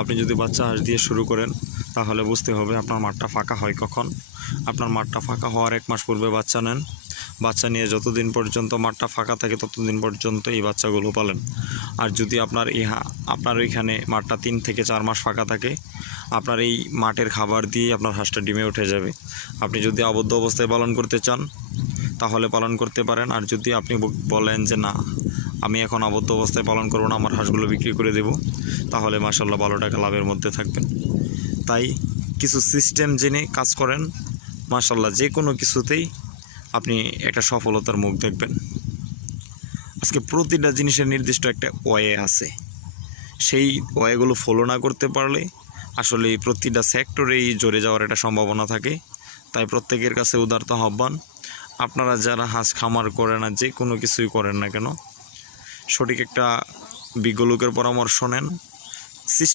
আপনি যদি বাচ্চা হাঁস দিয়ে শুরু করেন তাহলে বুঝতে হবে আপনার মাঠটা ফাঁকা হয় কখন। আপনার মাঠটা ফাঁকা হওয়ার 1 মাস পূর্বে বাচ্চা নেন। বাচ্চা নিয়ে যতদিন পর্যন্ত মাঠটা ফাঁকা থাকে ততদিন পর্যন্ত এই বাচ্চাগুলো পালেন। আর যদি আপনার ওইখানে মাঠটা 3 থেকে 4 মাস ফাঁকা থাকে, আপনার এই মাঠের খাবার দিয়ে আপনার হাঁসটা ডিমে উঠে যাবে। আপনি যদি আবদ্ধ অবস্থায় পালন করতে চান তাহলে পালন করতে পারেন। আর যদি আপনি বলেন যে না, আমি এখন আবদ্ধ অবস্থায় পালন করব না, আমার হাঁসগুলো বিক্রি করে দেব, তাহলে মাশাআল্লাহ 12 টাকা লাভের মধ্যে থাকবেন। তাই কিছু সিস্টেম জেনে কাজ করেন, মাশাআল্লাহ যে কোনো কিছুতেই আপনি একটা সফলতার মুখ দেখবেন। আজকে প্রতিটা জিনিসের নির্দিষ্ট একটা ওয়ে আছে, সেই ওয়েগুলো ফলো না করতে পারলে আসলে প্রতিটা সেক্টরেই জড়ে যাওয়ার একটা সম্ভাবনা থাকে। তাই প্রত্যেকের কাছে উদারতা আহ্বান, আপনারা যারা হাঁস খামার করেন না, যে কোনো কিছুই করেন না কেন, সঠিক একটা বিজ্ঞ লোকের পরামর্শ নেন।